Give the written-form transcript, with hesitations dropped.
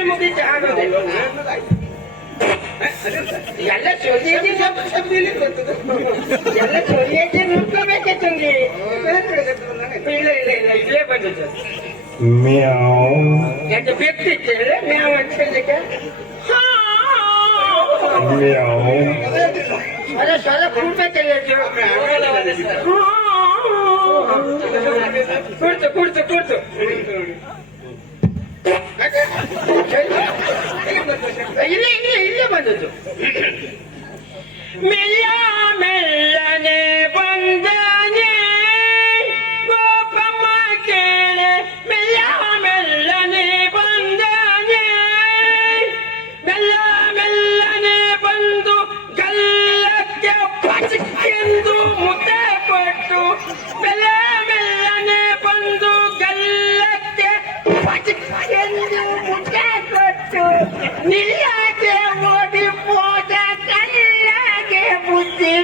ಮೇಲೆ ಮುಗಿತು ಆಗೋದೆ ಎಲ್ಲ ಚೊಲಿಯಕ್ಕೆ ಎಲ್ಲ ಚೊಲಿಯಕ್ಕೆ ನುಡ್ಕೋಬೇಕೆ ಚೊಂಗಿ ಇಲ್ಲ ಇಲ್ಲ ಇಲ್ಲ ಇಲ್ಲೇ ಬಂದಿತ್ತು ಯಾಕೆ ಬೇಕಿತ್ತು ಹೇಳಿ ಮ್ಯಾವ್ ಅಂತ ಹೇಳಲಿಕ್ಕೆ ಅದೇ ಸ್ವರ ಕೂಡ್ಬೇಕಲ್ಲ ಕೂಡ್ತು ಇಲ್ಲೇ ಬಂದದ್ದು ಮೆಲ್ಲ ಮೆಲ್ಲನೆ ಬಂದನೆ ಗೋಪಮ್ಮ ಕೇಳೆ ಮೆಲ್ಲ ಮೆಲ್ಲನೆ ಬಂದನೆ ಮೆಲ್ಲ ಮೆಲ್ಲನೆ ಬಂದು ಗಲ್ಲಕ್ಕೆ ಪಚಕೆಂದು ಮುದ್ದೆ ಕೊಟ್ಟು ಮೆಲ್ಲ ಮೆಲ್ಲನೆ ಬಂದು ಗಲ್ಲಕ್ಕೆ ಪಚಕೆಂದು ಮುದ್ದೆ ಕೊಟ್ಟು ನಿಲ್ಲಕ್ಕೆ ಓಡಿ ಹೋದ ಕಲ್ಲಗೆ ಬುದ್ಧಿ